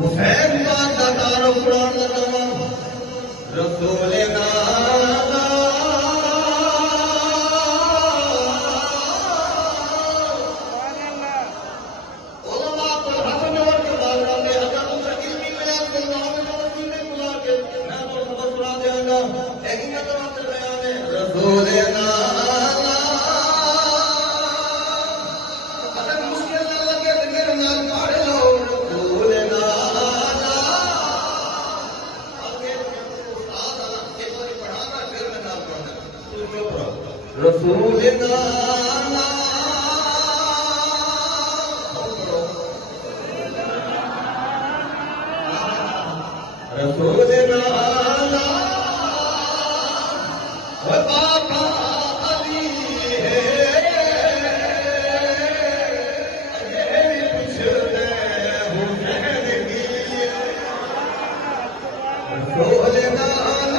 حسین پاک دا تعارف قرآن دا تمام رسول نانا علماء کو حق میں اور کے بارہ میں اگر دوسرا علمی بیان کو اللہ میں توجہ میں بلا کے میں تو خبر سنا دیا گا ایک ہی کا مطلب بیان ہے رسول نانا اگر مشکل نہ لگے تو میرے نال پڑھ لو رسول نانا رسول نانا رسول نانا بابا علی ہے اجے پوچھتے حسین کی رسول نانا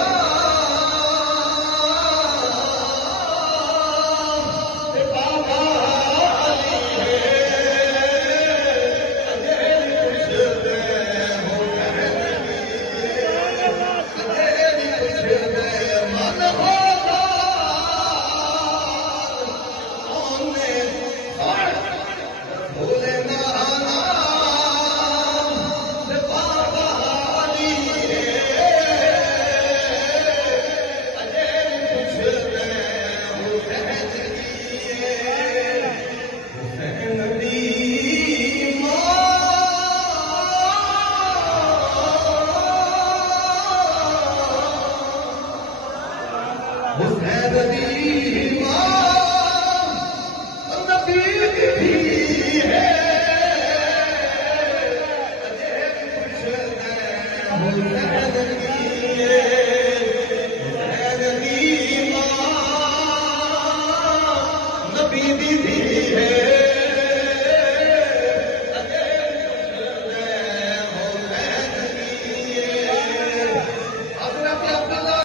نبی